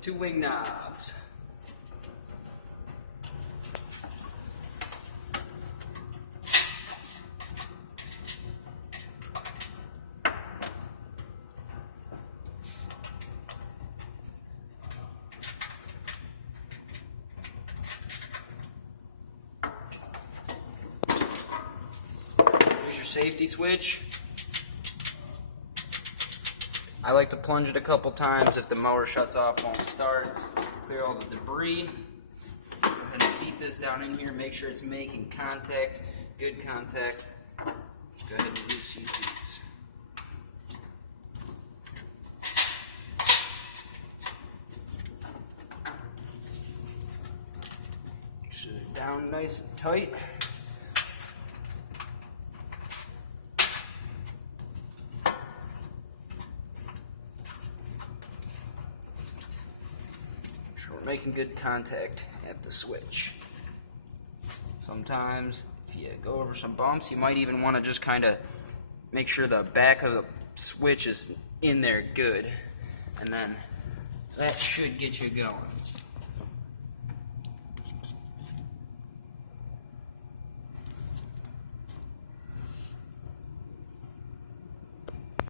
2 wing knobs. Here's your safety switch. I like to plunge it a couple times if the motor shuts off, won't start. Clear all the debris. Let's go ahead and seat this down in here. Make sure it's making contact, good contact. Go ahead and reseat these. Sit it down nice and tight. We're making good contact at the switch. Sometimes if you go over some bumps, you might even want to just kind of make sure the back of the switch is in there good, and then that should get you going.